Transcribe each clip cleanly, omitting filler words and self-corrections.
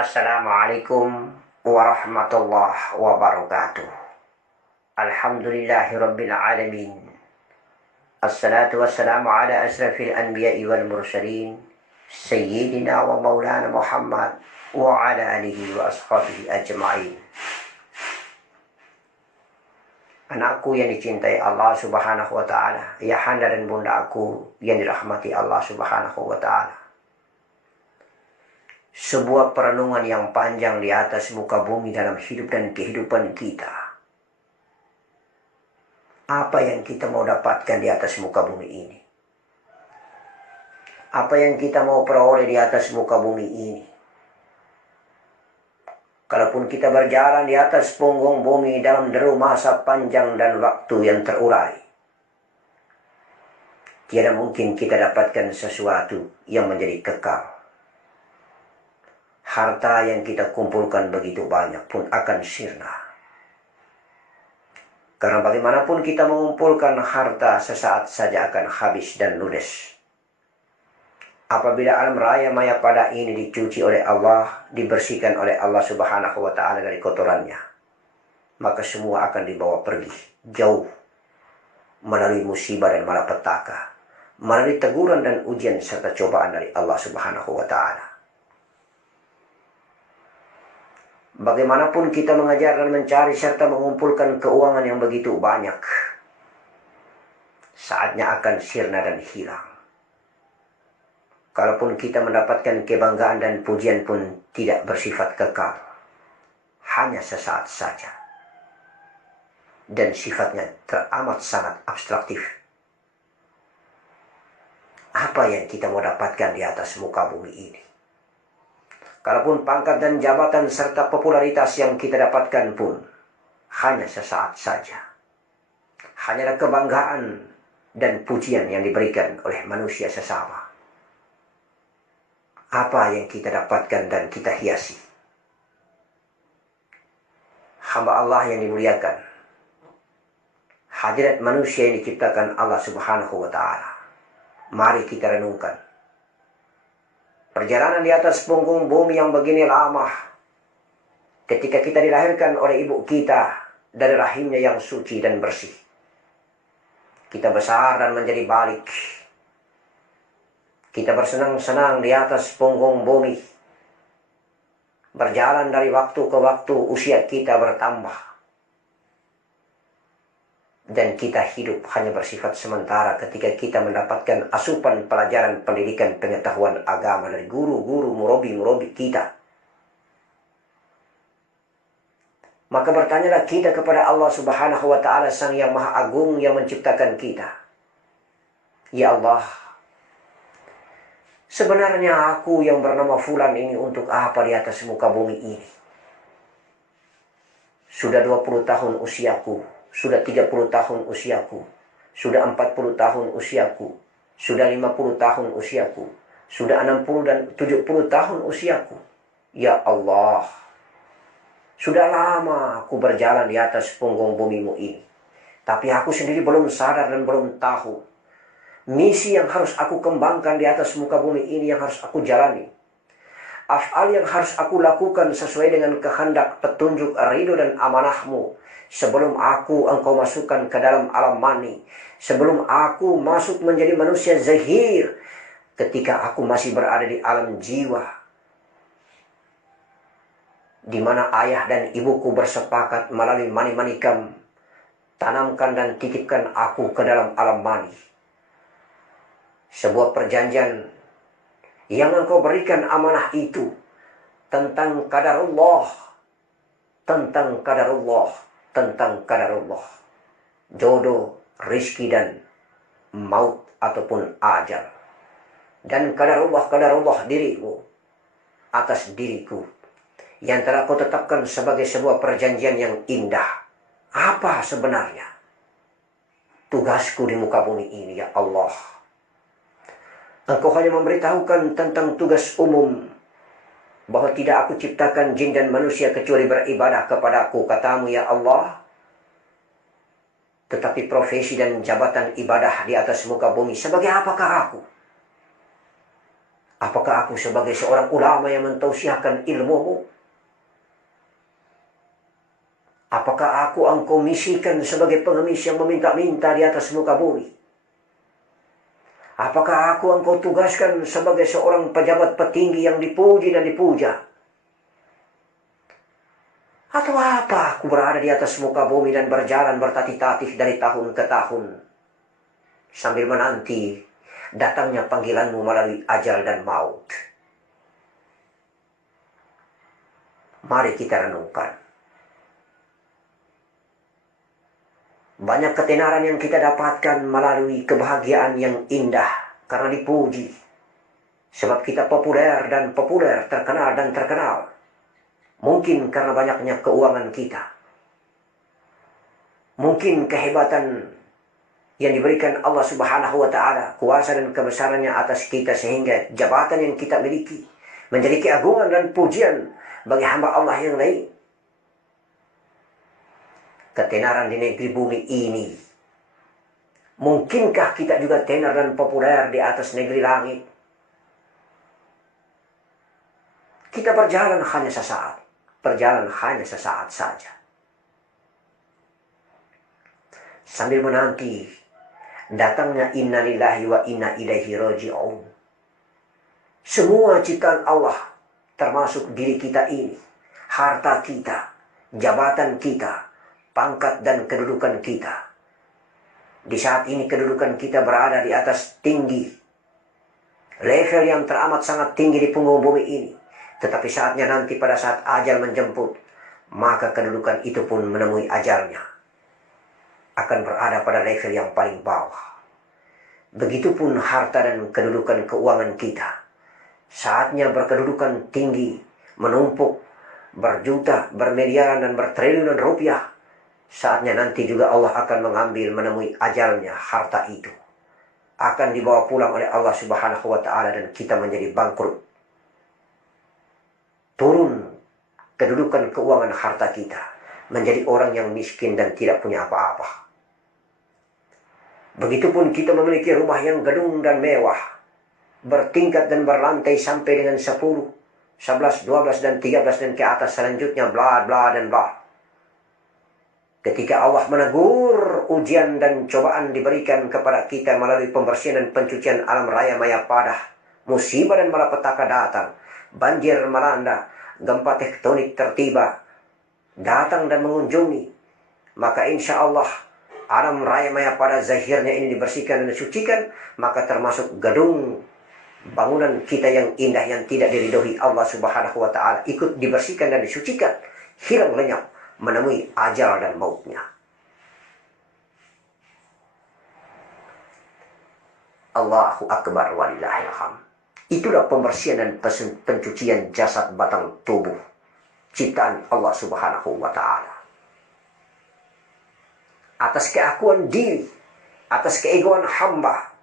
Assalamualaikum warahmatullahi wabarakatuh. Alhamdulillahirabbil alamin. Assalatu wassalamu ala asrafil anbiya'i wal mursalin sayyidina wa maulana Muhammad wa ala alihi wa ashabihi ajma'in. Anakku yang dicintai Allah Subhanahu wa taala, ayahanda dan bunda aku yang dirahmati Allah Subhanahu wa taala. Sebuah perenungan yang panjang di atas muka bumi dalam hidup dan kehidupan kita. Apa yang kita mau dapatkan di atas muka bumi ini? Apa yang kita mau peroleh di atas muka bumi ini? Kalaupun kita berjalan di atas punggung bumi dalam deru masa panjang dan waktu yang terurai, tiada mungkin kita dapatkan sesuatu yang menjadi kekal. Harta yang kita kumpulkan begitu banyak pun akan sirna. Karena bagaimanapun kita mengumpulkan harta sesaat saja akan habis dan ludes. Apabila alam raya maya pada ini dicuci oleh Allah, dibersihkan oleh Allah Subhanahu wa taala dari kotorannya, maka semua akan dibawa pergi jauh melalui musibah dan malapetaka, melalui teguran dan ujian serta cobaan dari Allah Subhanahu wa taala. Bagaimanapun kita mengajar dan mencari serta mengumpulkan keuangan yang begitu banyak, saatnya akan sirna dan hilang. Kalaupun kita mendapatkan kebanggaan dan pujian pun tidak bersifat kekal, hanya sesaat saja. Dan sifatnya teramat sangat abstraktif. Apa yang kita mau dapatkan di atas muka bumi ini? Kalaupun pangkat dan jabatan serta popularitas yang kita dapatkan pun hanya sesaat saja. Hanyalah kebanggaan dan pujian yang diberikan oleh manusia sesama. Apa yang kita dapatkan dan kita hiasi? Hamba Allah yang dimuliakan, hadirat manusia yang diciptakan Allah Subhanahu wa taala. Mari kita renungkan. Perjalanan di atas punggung bumi yang begini lama, ketika kita dilahirkan oleh ibu kita dari rahimnya yang suci dan bersih. Kita besar dan menjadi balik. Kita bersenang-senang di atas punggung bumi. Berjalan dari waktu ke waktu, usia kita bertambah. Dan kita hidup hanya bersifat sementara ketika kita mendapatkan asupan pelajaran pendidikan pengetahuan agama dari guru-guru murabi-murabi kita. Maka bertanyalah kita kepada Allah Subhanahu wa taala, Sang Yang Maha Agung yang menciptakan kita. Ya Allah, sebenarnya aku yang bernama Fulan ini untuk apa di atas muka bumi ini? Sudah 20 tahun usiaku. Sudah 30 tahun usiaku, sudah 40 tahun usiaku, sudah 50 tahun usiaku, sudah 60 dan 70 tahun usiaku. Ya Allah, sudah lama aku berjalan di atas punggung bumimu ini. Tapi aku sendiri belum sadar dan belum tahu misi yang harus aku kembangkan di atas muka bumi ini, yang harus aku jalani. Af'al yang harus aku lakukan sesuai dengan kehendak, petunjuk, ridho dan amanahmu. Sebelum engkau masukkan ke dalam alam mani, sebelum aku masuk menjadi manusia zahir, ketika aku masih berada di alam jiwa, di mana ayah dan ibuku bersepakat melalui mani-manikam, tanamkan dan titipkan aku ke dalam alam mani. Sebuah perjanjian yang engkau berikan amanah itu tentang qadarullah, tentang qadarullah, tentang qadarullah, jodoh, rizki dan maut ataupun ajal. Dan qadarullah dirimu atas diriku yang telah kau tetapkan sebagai sebuah perjanjian yang indah. Apa sebenarnya tugasku di muka bumi ini, ya Allah? Engkau hanya memberitahukan tentang tugas umum, bahwa tidak aku ciptakan jin dan manusia kecuali beribadah kepadaku, katamu ya Allah. Tetapi profesi dan jabatan ibadah di atas muka bumi, sebagai apakah aku? Apakah aku aku sebagai seorang ulama yang mentausiahkan ilmumu? Apakah aku engkau misikan sebagai pengemis yang meminta-minta di atas muka bumi? Apakah aku engkau tugaskan sebagai seorang pejabat petinggi yang dipuji dan dipuja? Atau apa aku berada di atas muka bumi dan berjalan bertatih-tatih dari tahun ke tahun, sambil menanti datangnya panggilanmu melalui ajal dan maut? Mari kita renungkan. Banyak ketenaran yang kita dapatkan melalui kebahagiaan yang indah karena dipuji. Sebab kita populer dan populer, terkenal dan terkenal. Mungkin karena banyaknya keuangan kita. Mungkin kehebatan yang diberikan Allah Subhanahu wa Ta'ala, kuasa dan kebesarannya atas kita, sehingga jabatan yang kita miliki menjadi keagungan dan pujian bagi hamba Allah yang lain. Ketenaran di negeri bumi ini, mungkinkah kita juga tenar dan populer di atas negeri langit? Kita berjalan hanya sesaat saja, sambil menanti datangnya inna lillahi wa inna ilaihi raji'un. Semua ciptaan Allah, termasuk diri kita ini, harta kita, jabatan kita, pangkat dan kedudukan kita. Di saat ini kedudukan kita berada di atas tinggi, level yang teramat sangat tinggi di punggung bumi ini. Tetapi saatnya nanti pada saat ajal menjemput, maka kedudukan itu pun menemui ajalnya, akan berada pada level yang paling bawah. Begitupun harta dan kedudukan keuangan kita. Saatnya berkedudukan tinggi, menumpuk, berjuta, bermiliaran dan bertriliunan rupiah. Saatnya nanti juga Allah akan mengambil, menemui ajalnya harta itu. Akan dibawa pulang oleh Allah Subhanahu wa Ta'ala dan kita menjadi bangkrut. Turun kedudukan keuangan harta kita, menjadi orang yang miskin dan tidak punya apa-apa. Begitupun kita memiliki rumah yang gedung dan mewah, bertingkat dan berlantai sampai dengan 10, 11, 12 dan 13 dan ke atas selanjutnya bla bla dan bla. Ketika Allah menegur, ujian dan cobaan diberikan kepada kita melalui pembersihan dan pencucian alam raya maya padah, musibah dan malapetaka datang, banjir melanda, gempa tektonik tertiba, datang dan mengunjungi, maka insya Allah alam raya maya pada zahirnya ini dibersihkan dan disucikan, maka termasuk gedung bangunan kita yang indah yang tidak diridhoi Allah Subhanahu wa Ta'ala ikut dibersihkan dan disucikan, hilang lenyap, menemui ajal dan mautnya. Allahu Akbar walillahil hamd. Itulah pembersihan dan pencucian jasad batang tubuh ciptaan Allah Subhanahu wa Ta'ala. Atas keakuan diri, atas keegoan hamba,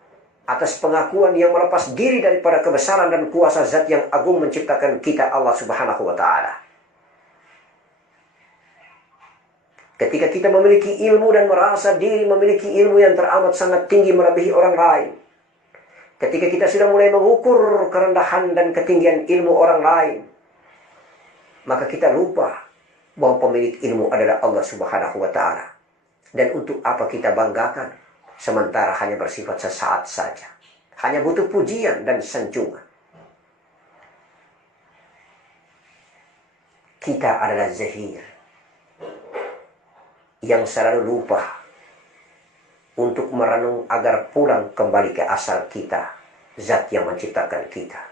atas pengakuan yang melepas diri daripada kebesaran dan kuasa zat yang agung menciptakan kita, Allah Subhanahu wa Ta'ala. Ketika kita memiliki ilmu dan merasa diri memiliki ilmu yang teramat sangat tinggi melebihi orang lain, ketika kita sudah mulai mengukur kerendahan dan ketinggian ilmu orang lain, maka kita lupa bahwa pemilik ilmu adalah Allah Subhanahu wa Ta'ala. Dan untuk apa kita banggakan, sementara hanya bersifat sesaat saja, hanya butuh pujian dan sanjungan. Kita adalah zahir yang selalu lupa untuk merenung agar pulang kembali ke asal kita, zat yang menciptakan kita.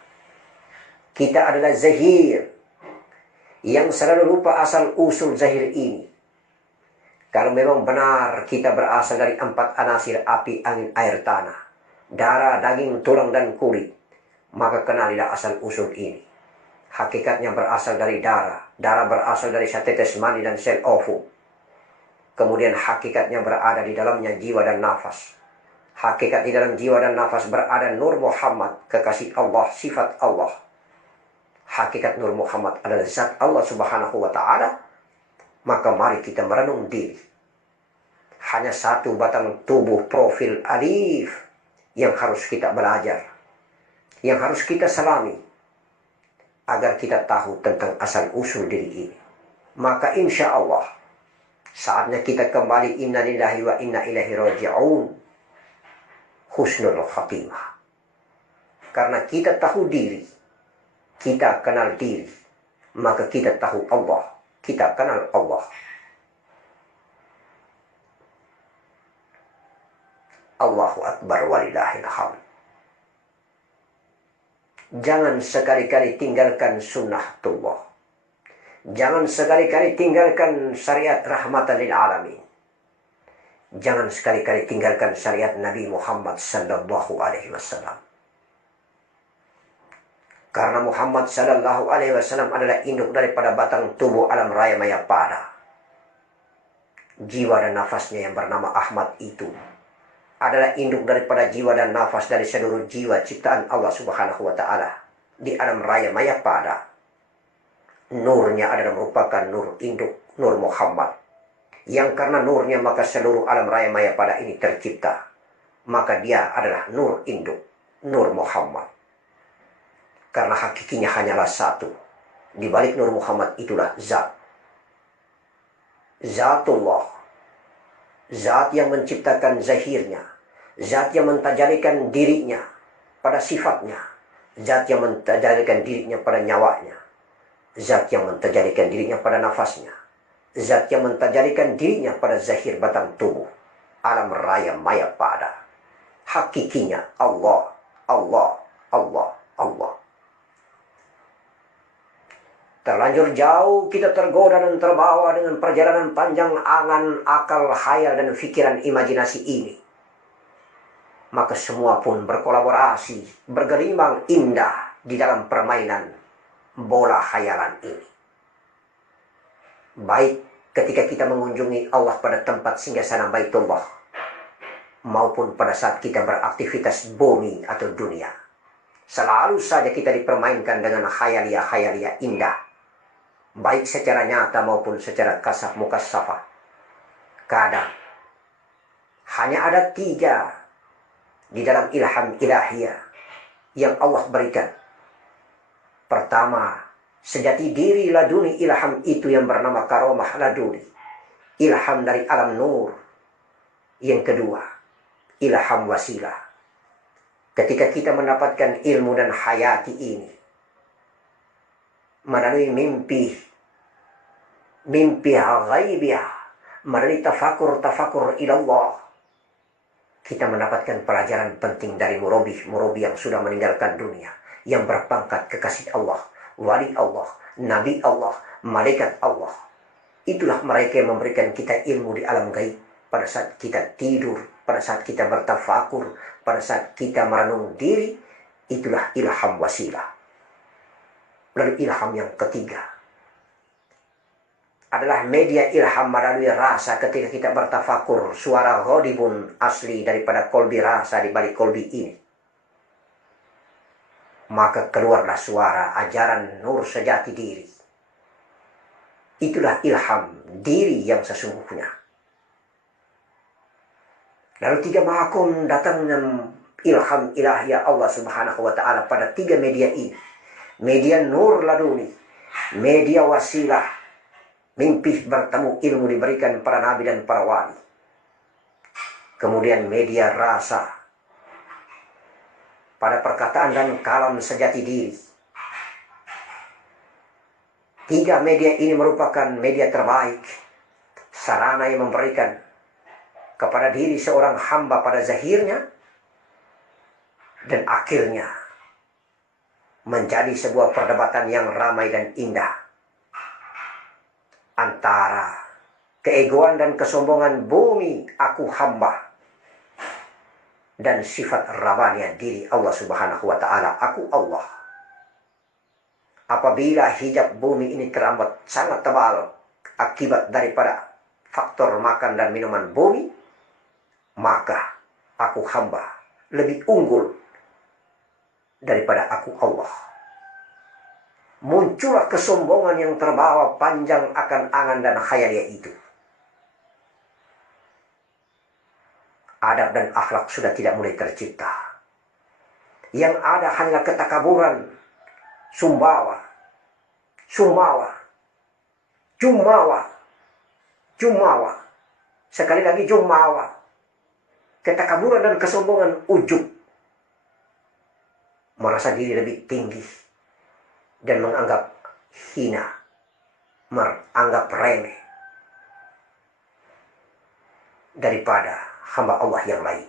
Kita adalah zahir yang selalu lupa asal usul zahir ini. Kalau memang benar kita berasal dari 4 anasir api, angin, air, tanah, darah, daging, tulang, dan kulit, maka kenalilah asal usul ini. Hakikatnya berasal dari darah. Darah berasal dari setetes mani dan sel ovum. Kemudian hakikatnya berada di dalamnya jiwa dan nafas. Hakikat di dalam jiwa dan nafas berada Nur Muhammad, kekasih Allah, sifat Allah. Hakikat Nur Muhammad adalah zat Allah Subhanahu wa Ta'ala. Maka mari kita merenung diri. Hanya satu batang tubuh profil alif yang harus kita belajar, yang harus kita selami, agar kita tahu tentang asal-usul diri ini. Maka insya Allah, saatnya kita kembali inna lillahi wa inna ilaihi raji'un. Husnul khatimah. Karena kita tahu diri, kita kenal diri, maka kita tahu Allah, kita kenal Allah. Allahu Akbar walillahil hamd. Jangan sekali-kali tinggalkan sunnatullah. Jangan sekali-kali tinggalkan syariat rahmatan lil alamin. Jangan sekali-kali tinggalkan syariat Nabi Muhammad sallallahu alaihi wasallam. Karena Muhammad sallallahu alaihi wasallam adalah induk daripada batang tubuh alam raya maya pada. Jiwa dan nafasnya yang bernama Ahmad itu adalah induk daripada jiwa dan nafas dari seluruh jiwa ciptaan Allah Subhanahu wa taala di alam raya maya pada. Nurnya adalah merupakan nur induk, nur Muhammad. Yang karena nurnya maka seluruh alam raya maya pada ini tercipta. Maka dia adalah nur induk, nur Muhammad. Karena hakikinya hanyalah satu. Di balik nur Muhammad itulah zat. Zatullah. Zat yang menciptakan zahirnya. Zat yang mentajalikan dirinya pada sifatnya. Zat yang mentajalikan dirinya pada nyawanya. Zat yang mentajalikan dirinya pada nafasnya. Zat yang mentajalikan dirinya pada zahir batang tubuh. Alam raya maya pada. Hakikinya Allah, Allah, Allah, Allah. Terlanjur jauh kita tergoda dan terbawa dengan perjalanan panjang angan, akal, khayal, dan pikiran imajinasi ini. Maka semua pun berkolaborasi, bergelimang indah di dalam permainan bola khayalan ini. Baik ketika kita mengunjungi Allah pada tempat singgasana Baitullah, maupun pada saat kita beraktivitas bumi atau dunia. Selalu saja kita dipermainkan dengan khayalia-khayalia indah. Baik secara nyata maupun secara kasaf mukassafah. Kadang hanya ada 3 di dalam ilham ilahiyah yang Allah berikan. Pertama, sejati diri laduni ilham itu yang bernama karomah laduni. Ilham dari alam nur. Yang kedua, ilham wasilah. Ketika kita mendapatkan ilmu dan hayati ini melalui mimpi ghaibiyah, melalui tafakur ilallah, kita mendapatkan pelajaran penting dari murabi yang sudah meninggalkan dunia, yang berpangkat kekasih Allah, wali Allah, nabi Allah, malaikat Allah. Itulah mereka yang memberikan kita ilmu di alam gaib pada saat kita tidur, pada saat kita bertafakur, pada saat kita merenung diri. Itulah ilham wasilah. Lalu ilham yang ketiga adalah media ilham melalui rasa ketika kita bertafakur. Suara ghodibun asli daripada kolbi rasa di balik kolbi ini. Maka keluarlah suara ajaran nur sejati diri. Itulah ilham diri yang sesungguhnya. Lalu 3 mahakun datangnya ilham ilahiyah Allah Subhanahu wa ta'ala pada 3 media ini. Media nur laduni, media wasilah, mimpi bertemu ilmu diberikan para nabi dan para wali. Kemudian media rasa, pada perkataan dan kalam sejati diri. 3 media ini merupakan media terbaik, sarana yang memberikan kepada diri seorang hamba pada zahirnya, dan akhirnya menjadi sebuah perdebatan yang ramai dan indah antara keegoan dan kesombongan bumi aku hamba dan sifat rabbaniah diri Allah Subhanahu wa ta'ala aku Allah. Apabila hijab bumi ini teramat sangat tebal akibat daripada faktor makan dan minuman bumi, maka aku hamba lebih unggul daripada aku Allah. Muncullah kesombongan yang terbawa panjang akan angan dan khayalia itu. Adab dan akhlak sudah tidak mulai tercipta. Yang ada hanyalah ketakaburan, sumbawa, Jumawa. Jumawa. Jumawa. Sekali lagi jumawa. Ketakaburan dan kesombongan, ujub. Merasa diri lebih tinggi. Dan menganggap hina. Menganggap remeh. Daripada hamba Allah yang lain.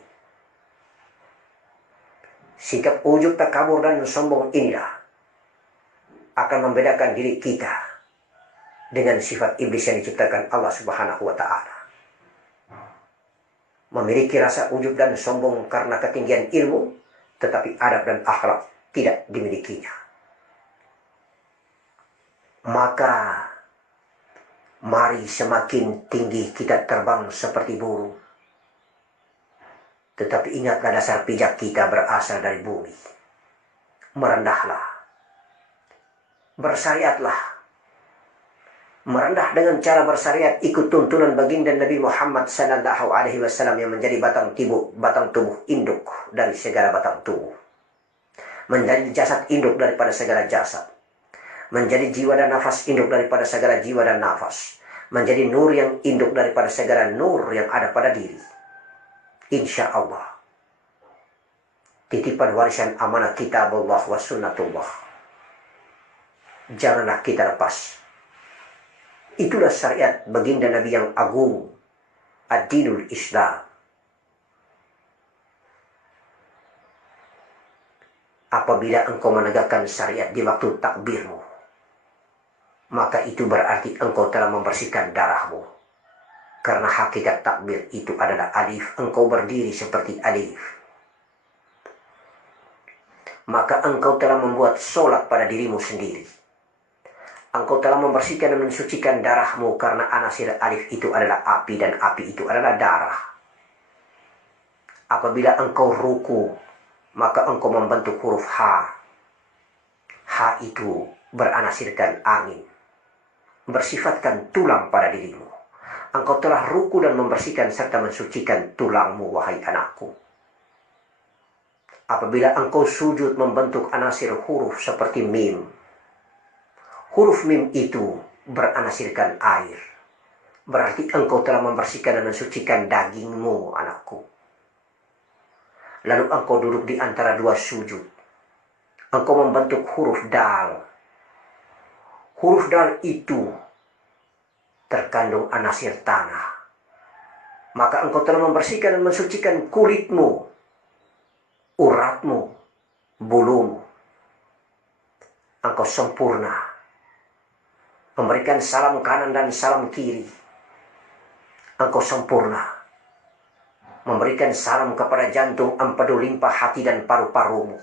Sikap ujub, takabur, dan sombong inilah akan membedakan diri kita dengan sifat iblis yang diciptakan Allah Subhanahu wa Ta'ala. Memiliki rasa ujub dan sombong karena ketinggian ilmu, tetapi adab dan akhlak tidak dimilikinya. Maka mari semakin tinggi kita terbang seperti burung. Tetapi ingatlah dasar pijak kita berasal dari bumi. Merendahlah. Bersyariatlah. Merendah dengan cara bersyariat ikut tuntunan baginda Nabi Muhammad sallallahu alaihi wasallam yang menjadi batang tubuh induk dari segala batang tubuh. Menjadi jasad induk daripada segala jasad. Menjadi jiwa dan nafas induk daripada segala jiwa dan nafas. Menjadi nur yang induk daripada segala nur yang ada pada diri. Insya Allah. Titipan warisan amanah kitabullah wa sunnatullah. Janganlah kita lepas. Itulah syariat baginda Nabi yang agung. Ad-dinul Islam. Apabila engkau menegakkan syariat di waktu takbirmu, maka itu berarti engkau telah membersihkan darahmu. Karena hakikat takbir itu adalah alif. Engkau berdiri seperti alif. Maka engkau telah membuat solat pada dirimu sendiri. Engkau telah membersihkan dan mensucikan darahmu karena anasir alif itu adalah api dan api itu adalah darah. Apabila engkau ruku, maka engkau membentuk huruf H. H itu beranasirkan angin. Bersifatkan tulang pada dirimu. Engkau telah ruku dan membersihkan serta mensucikan tulangmu, wahai anakku. Apabila engkau sujud membentuk anasir huruf seperti mim. Huruf mim itu beranasirkan air. Berarti engkau telah membersihkan dan mensucikan dagingmu, anakku. Lalu engkau duduk di antara dua sujud. Engkau membentuk huruf dal. Huruf dal itu terkandung anasir tanah. Maka engkau telah membersihkan dan mensucikan kulitmu, uratmu, bulumu. Engkau sempurna. Memberikan salam kanan dan salam kiri. Engkau sempurna. Memberikan salam kepada jantung, empedu, limpa, hati, dan paru-parumu.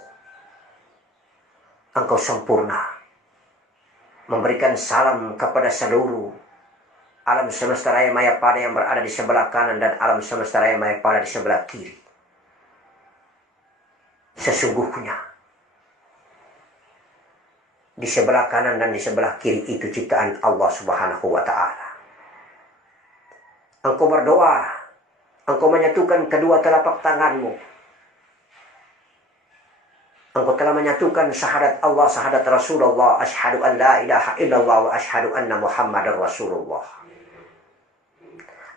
Engkau sempurna. Memberikan salam kepada seluruh alam semesta raya maya pada yang berada di sebelah kanan dan alam semesta raya maya pada di sebelah kiri. Sesungguhnya di sebelah kanan dan di sebelah kiri itu ciptaan Allah Subhanahu wa Ta'ala. Engkau berdoa, engkau menyatukan kedua telapak tanganmu. Engkau telah menyatukan syahadat Allah, syahadat Rasulullah, asyhadu an la ilaha illallah wa asyhadu anna Muhammadar Rasulullah.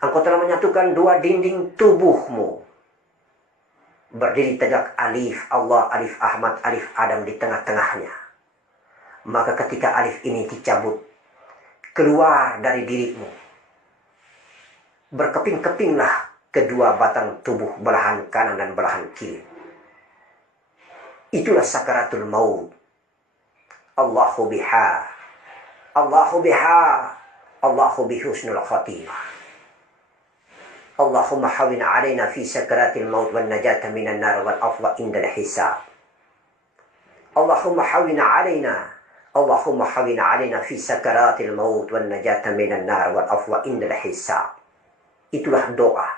Engkau telah menyatukan dua dinding tubuhmu. Berdiri tegak alif Allah, alif Ahmad, alif Adam di tengah-tengahnya. Maka ketika alif ini dicabut, keluar dari dirimu. Berkeping-kepinglah kedua batang tubuh belahan kanan dan belahan kiri. Itulah sakaratul maut. Allahu biha. Allahu biha. Allahu bihusnul khatimah. Allahumma hawin alaina fi sakaratil maut wal najata minan nar wal afwa indal hisab. Allahumma hawin alaina. Allahumma hawin alaina fi sakaratil maut wal najata minan nar wal afwa indal hisab. Itulah doa.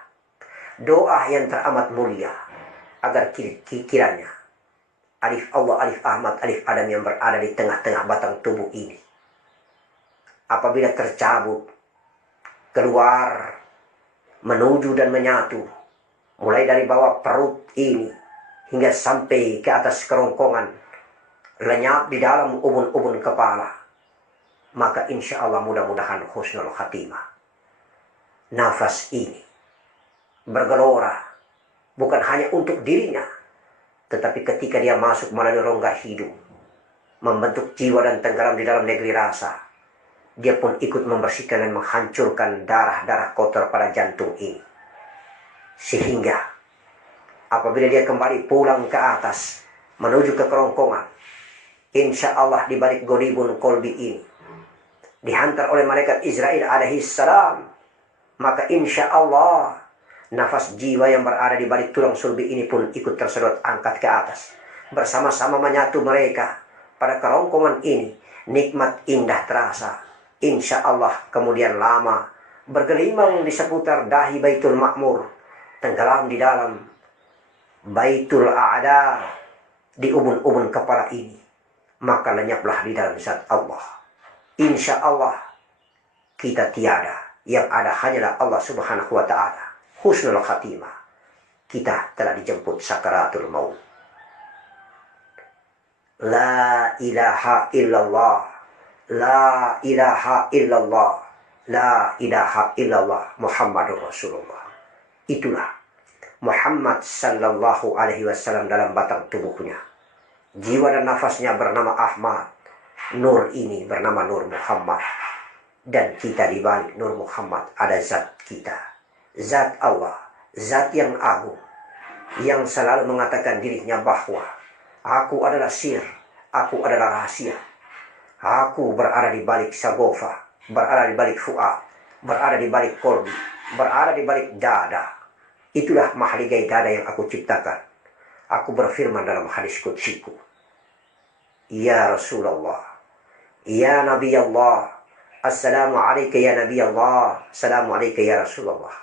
Doa yang teramat mulia agar kiranya alif Allah, alif Ahmad, alif Adam yang berada di tengah-tengah batang tubuh ini, apabila tercabut, keluar, menuju dan menyatu, mulai dari bawah perut ini, hingga sampai ke atas kerongkongan, lenyap di dalam ubun-ubun kepala, maka insya Allah mudah-mudahan husnul khatimah. Nafas ini bergelora bukan hanya untuk dirinya, tetapi ketika dia masuk melalui rongga hidung, membentuk jiwa dan tenggelam di dalam negeri rasa, dia pun ikut membersihkan dan menghancurkan darah-darah kotor pada jantung ini. Sehingga apabila dia kembali pulang ke atas, menuju ke kerongkongan, insya Allah di balik godibun kolbi ini, dihantar oleh malaikat Israel alaihissalam, maka insya Allah nafas jiwa yang berada di balik tulang sulbi ini pun ikut tersedot angkat ke atas. Bersama-sama menyatu mereka pada kerongkongan ini, nikmat indah terasa. Insya Allah kemudian lama bergelimang di seputar dahi Baitul Ma'mur, tenggelam di dalam Baitul A'la, di ubun-ubun kepala ini, maka lenyaplah di dalam zat Allah. Insya Allah kita tiada, yang ada hanyalah Allah subhanahu wa ta'ala. Husnul khatimah, kita telah dijemput sakaratul maut. La ilaha illallah, la ilaha illallah, la ilaha illallah Muhammadur Rasulullah. Itulah Muhammad sallallahu alaihi wasallam dalam batang tubuhnya. Jiwa dan nafasnya bernama Ahmad, nur ini bernama Nur Muhammad. Dan kita di balik Nur Muhammad ada zat kita, zat Allah, zat yang agung, yang selalu mengatakan dirinya bahwa aku adalah sir, aku adalah rahasia. Aku berada di balik sagofa, berada di balik fuad, berada di balik kolbi, berada di balik dada. Itulah mahligai dada yang aku ciptakan. Aku berfirman dalam hadis qudsiku, ya Rasulullah, ya Nabi Allah, Assalamualaikum ya Nabi Allah, Assalamualaikum ya Rasulullah.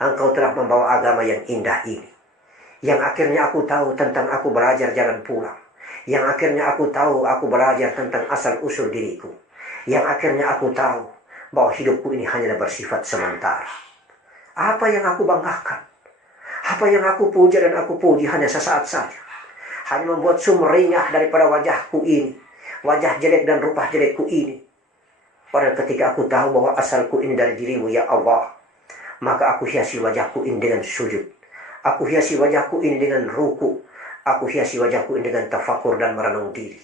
Engkau telah membawa agama yang indah ini, yang akhirnya aku tahu tentang aku belajar jalan pulang, yang akhirnya aku tahu aku belajar tentang asal-usul diriku, yang akhirnya aku tahu bahwa hidupku ini hanyalah bersifat sementara. Apa yang aku banggakan, apa yang aku puja dan aku puji hanya sesaat saja, hanya membuat sumringah daripada wajahku ini, wajah jelek dan rupa jelekku ini. Padahal ketika aku tahu bahwa asalku ini dari dirimu ya Allah, maka aku hiasi wajahku ini dengan sujud, aku hiasi wajahku ini dengan ruku, aku hiasi wajahku ini dengan tafakur dan merenung diri,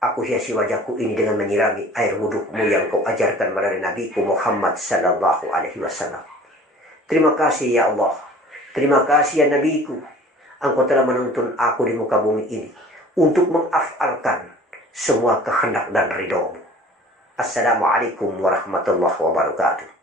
aku hiasi wajahku ini dengan menyirami air wudukmu yang kau ajarkan melalui Nabiku Muhammad sallallahu alaihi wasallam. Terima kasih ya Allah, terima kasih ya Nabiku, engkau telah menuntun aku di muka bumi ini untuk mengafalkan semua kehendak dan ridhomu. Assalamualaikum warahmatullahi wabarakatuh.